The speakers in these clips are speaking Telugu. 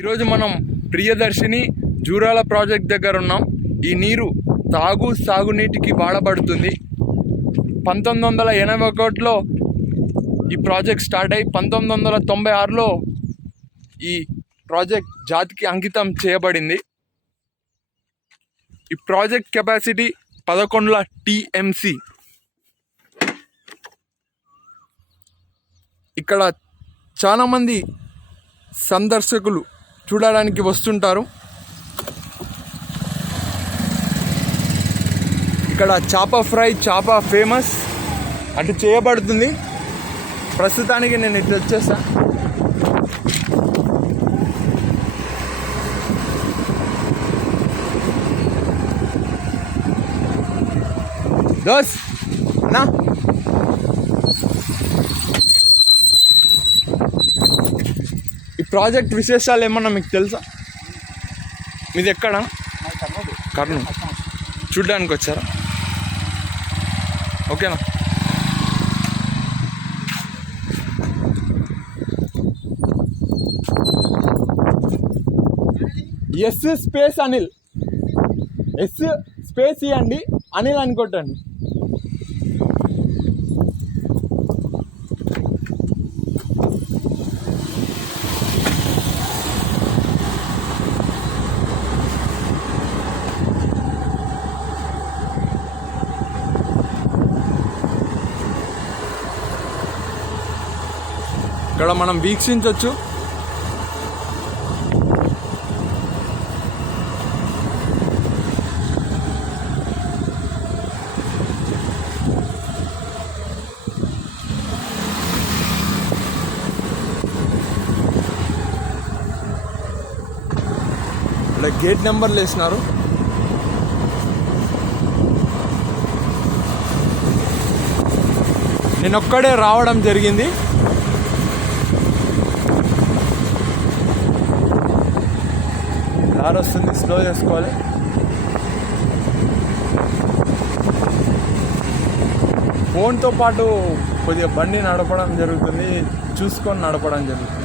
ఈరోజు మనం ప్రియదర్శిని జూరాల ప్రాజెక్ట్ దగ్గర ఉన్నాం. ఈ నీరు సాగునీటికి వాడబడుతుంది. 1981లో ఈ ప్రాజెక్ట్ స్టార్ట్ అయ్యి 1996లో ఈ ప్రాజెక్ట్ జాతికి అంకితం చేయబడింది. ఈ ప్రాజెక్ట్ కెపాసిటీ 11 TMC. ఇక్కడ చాలామంది సందర్శకులు చూడడానికి వస్తుంటారు. ఇక్కడ చేప ఫ్రై, చేప ఫేమస్ అటు చేయబడుతుంది. ప్రస్తుతానికి నేను ఇటు వచ్చేసా. దోస్ అన్నా, ఈ ప్రాజెక్ట్ విశేషాలు ఏమన్నా మీకు తెలుసా? మీది ఎక్కడ? కర్నూలు. చూడ్డానికి వచ్చారా? ఓకేనా. S space Anil, S space ఇవ్వండి, అనిల్ అని కొట్టండి. ఇక్కడ మనం వీక్షించవచ్చు. ఇక్కడ గేట్ నెంబర్లు వేసినారు. నేను ఒక్కడే రావడం జరిగింది. కార్ వస్తుంది, స్లో చేసుకోవాలి. ఫోన్తో పాటు కొద్దిగా బండి నడపడం జరుగుతుంది, చూసుకొని నడపడం జరుగుతుంది.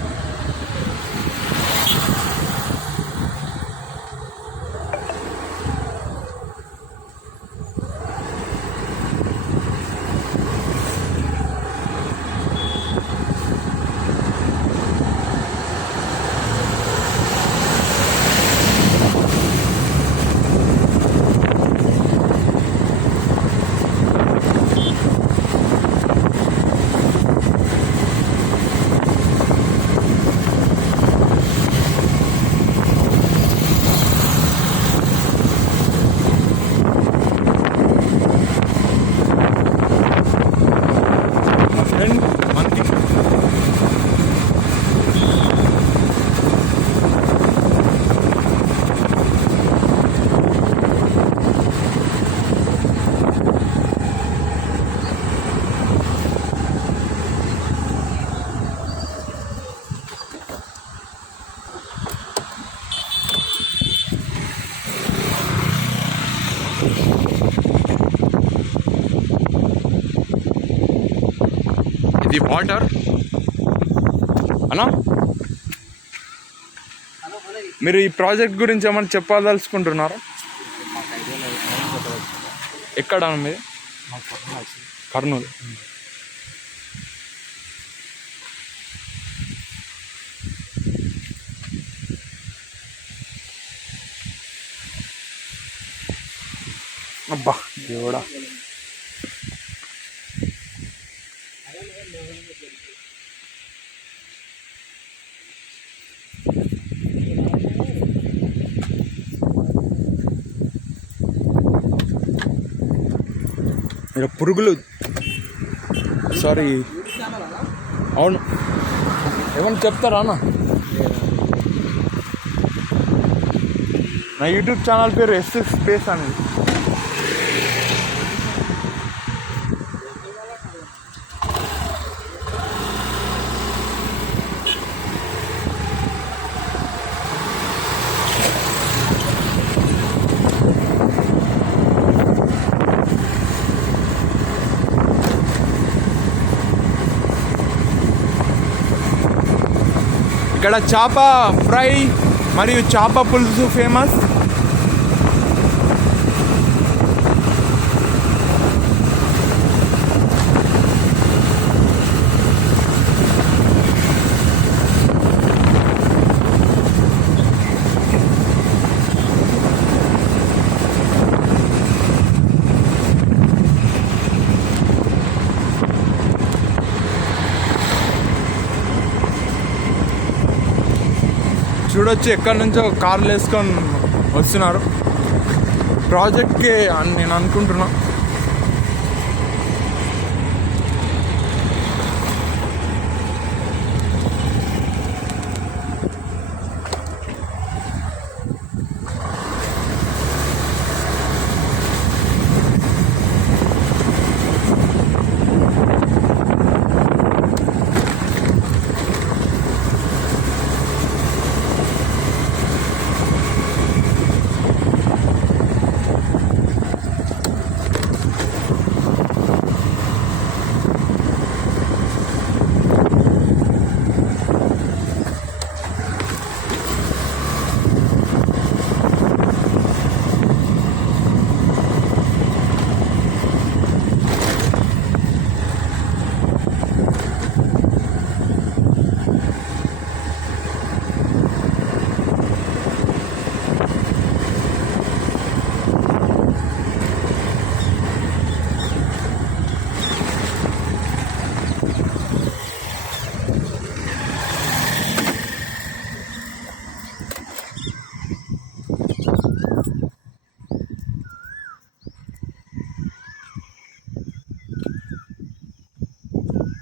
ఇది వాటర్ అన్నా. మీరు ఈ ప్రాజెక్ట్ గురించి ఏమైనా చెప్పదలుచుకుంటున్నారా? ఎక్కడ మీది? కర్నూలు. అబ్బా దేవుడా, ఇక్కడ పురుగులు. సారీ, అవును, ఏమన్నా చెప్తారా అన్న? నా యూట్యూబ్ ఛానల్ పేరు ఎస్ స్పేస్ అనేది. ఇక్కడ చేప ఫ్రై మరియు చేప పులుసు ఫేమస్. చూడొచ్చు ఎక్కడి నుంచో కార్లు వేసుకొని వస్తున్నారు ప్రాజెక్ట్కి అని నేను అనుకుంటున్నా.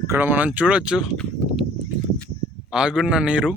ఇక్కడ మనం చూడొచ్చు ఆగున్న నీరు.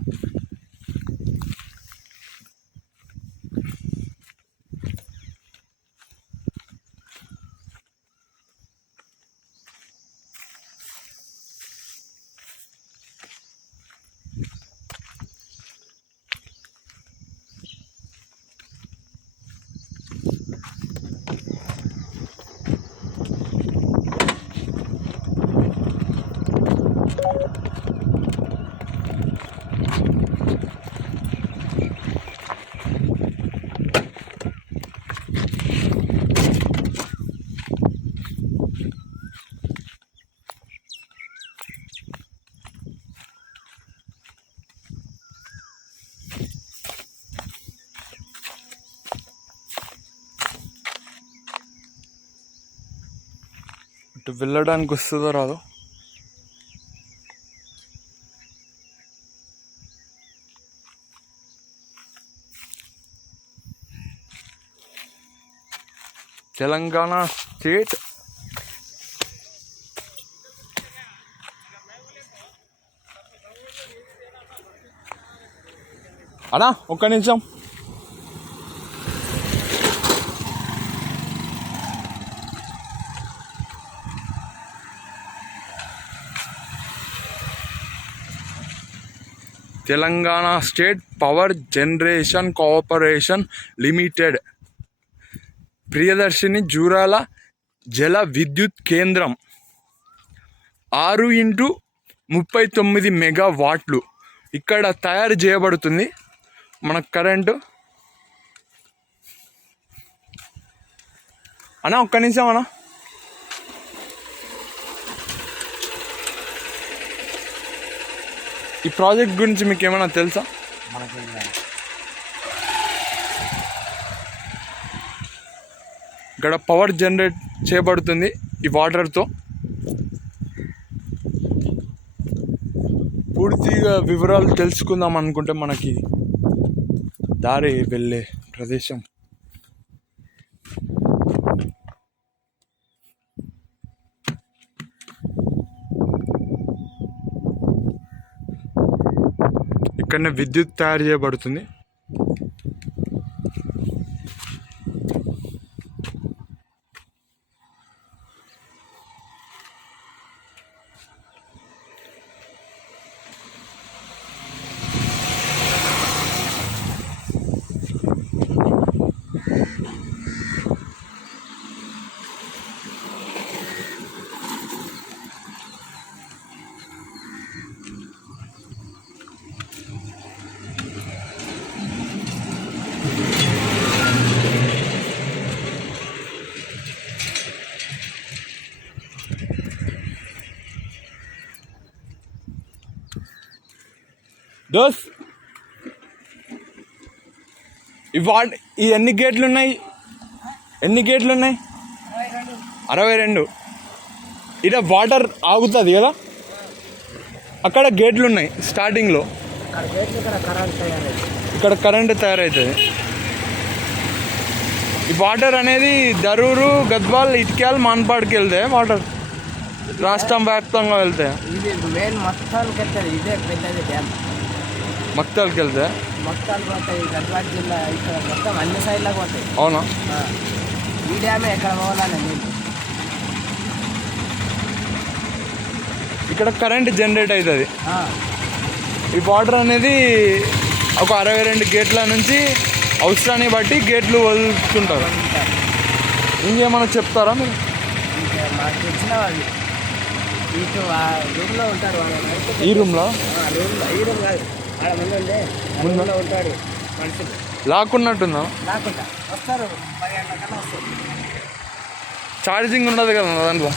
ఇటు వెళ్ళడానికి వస్తుందో రాదో. తెలంగాణ స్టేట్ అన్నా ఒక్క నిమిషం. Telangana state power generation corporation limited Priyadarshini Jurala జల విద్యుత్ కేంద్రం 6x39 మెగావాట్లు ఇక్కడ తయారు చేయబడుతుంది మనకు కరెంటు. అన్నా ఒక్క నిమిషం అన్నా. ఈ ప్రాజెక్ట్ గురించి మీకు ఏమైనా తెలుసా? ఇక్కడ పవర్ జనరేట్ చేయబడుతుంది ఈ వాటర్తో. పూర్తిగా వివరాలు తెలుసుకుందాం అనుకుంటే మనకి దారి వెళ్ళే ప్రదేశం ఇక్కడనే విద్యుత్ తయారు చేయబడుతుంది. దోస్ ఈ ఎన్ని గేట్లు ఉన్నాయి? 62. ఇక్కడ వాటర్ ఆగుతుంది కదా, అక్కడ గేట్లు ఉన్నాయి స్టార్టింగ్లో. ఇక్కడ కరెంట్ తయారవుతుంది. ఈ వాటర్ అనేది దరూరు, గద్వాల్, ఇటుక్యాల్, మాన్పాడ్కి వెళ్తాయి. వాటర్ రాష్ట్రం వ్యాప్తంగా వెళ్తాయి. ఇది మెయిన్ మక్తాల్కి వెళ్తుంది. ఇదే పెద్దది డ్యామ్. మక్తాల్కి వెళ్తాయి. మక్తాలు పోతాయి. గద్వాల్ జిల్లా ఇక్కడ మొత్తం అన్ని సైడ్లకు పోతాయి. అవునా? ఈ డ్యామే ఎక్కడ పోవాలని నేను. ఇక్కడ కరెంట్ జనరేట్ అవుతుంది. ఈ వాటర్ అనేది ఒక 62 గేట్ల నుంచి అవసరాన్ని బట్టి గేట్లు వదులుతుంటారు. ఇంకేమైనా చెప్తారా మీరు? మాకు తెలిసిన వాళ్ళు ఇటు ఆ రూమ్లో ఉంటారు. ఈ రూమ్లో? ఈ రూమ్ కాదు, ఆడ ముందు ఉండే ముందులో ఉంటాడు మనుషులు. లాక్కున్నట్టుందా? లేకుండా వస్తారు, 10 గంటల కన్నా వస్తారు. ఛార్జింగ్ ఉండదు కదా నా దాంట్లో?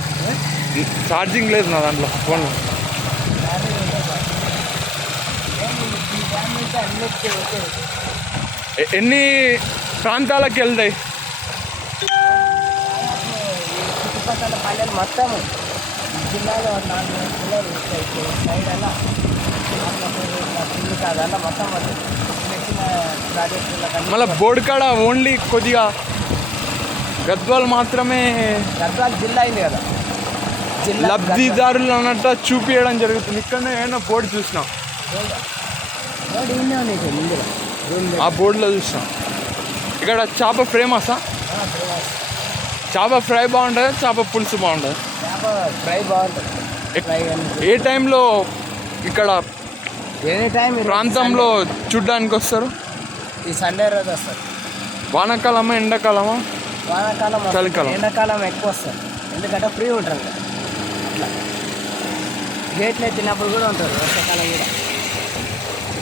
ఛార్జింగ్ లేదు నా దాంట్లో ఫోన్లో. ఎన్ని ప్రాంతాలకు వెళ్తాయి? చుట్టుపక్కల పల్లెలు మొత్తం జిల్లాలో 4 కిలోలు సైడ్ అలా కాదల్లా మొత్తం చిన్న ప్రాజెక్టుల. మళ్ళీ బోర్డు కాడ ఓన్లీ కొద్దిగా గద్వాల్ మాత్రమే గద్వాల్ జిల్లా అయింది కదా, లబ్ధిదారులు అన్నట్టు చూపించడం జరుగుతుంది. ఇక్కడ ఏమైనా బోర్డు చూసినా, ఆ బోర్డులో చూసినా. ఇక్కడ చేప ఫేమసా? చేప ఫ్రై బాగుంటుంది, చేప పులుసు బాగుంటుంది. ఫ్రై బాగుంటుంది. ఏ టైంలో ఇక్కడ ఎనీ టైం ప్రాంతంలో చూడ్డానికి వస్తారు? ఈ సండే రోజు వస్తారు. వానాకాలమా, ఎండాకాలమా? వానాకాలం, చలికాలం. ఎండాకాలం ఎక్కువ వస్తారు, ఎందుకంటే ఫ్రీ ఉంటారు కదా. అట్లా గేట్లు ఎత్తినప్పుడు కూడా ఉంటారు. వర్షాకాలం కూడా,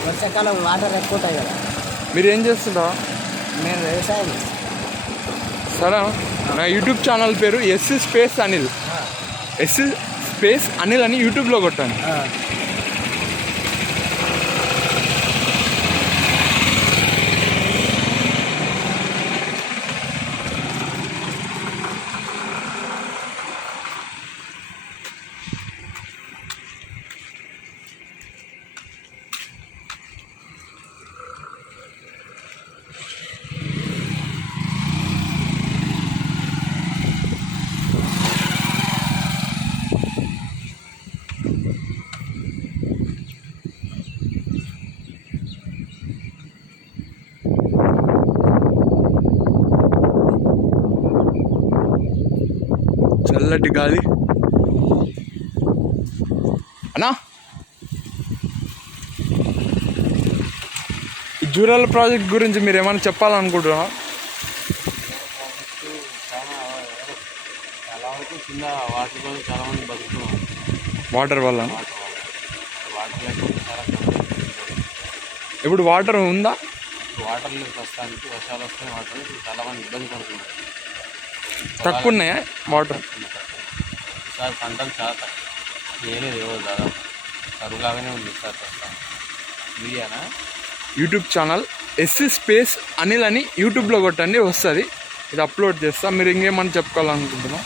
వర్షాకాలం వాటర్ ఎక్కువ ఉంటాయి కదా. మీరు ఏం చేస్తుంటారా? నేను వ్యవసాయం చేస్తాను. సరే, నా యూట్యూబ్ ఛానల్ పేరు S.Anil. S.Anil అని యూట్యూబ్లో కొట్టాను. చల్లటి గాలి అన్నా. ఈ జూరాల ప్రాజెక్ట్ గురించి మీరు ఏమైనా చెప్పాలనుకుంటున్నారా? చాలా వరకు కింద వాటర్ వల్ల చాలా మంది బతుకుతున్నారు. వాటర్ వల్ల? వాటర్ లేకపోతే చాలా ఇప్పుడు వాటర్ ఉందా? వాటర్ లేదు ప్రస్తుతానికి. వర్షాలు వస్తాయి, వాటర్ చాలా మంది ఇబ్బంది పడుతున్నారు. తక్కువ ఉన్నాయా వాటర్? ఈసారి పంటలు చాలా తక్కువ ఏలేదు, ఎవరు దాదాపు కరువులాగానే ఉంది సార్ ప్రస్తుతానికి. మీడియానా యూట్యూబ్ ఛానల్ S.Anil అని యూట్యూబ్లో కొట్టండి, వస్తుంది. ఇది అప్లోడ్ చేస్తా. మీరు ఇంకేమని చెప్పుకోవాలనుకుంటున్నా?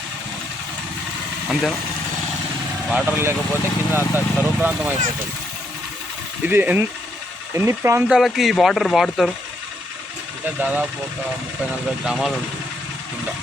అంతేనా? వాటర్ లేకపోతే కింద అంతా కరువు ప్రాంతం అయిపోతుంది. ఇది ఎన్ని ప్రాంతాలకి ఈ వాటర్ వాడతారు? అంటే దాదాపు ఒక 30-40 గ్రామాలు ఉంటుంది కింద.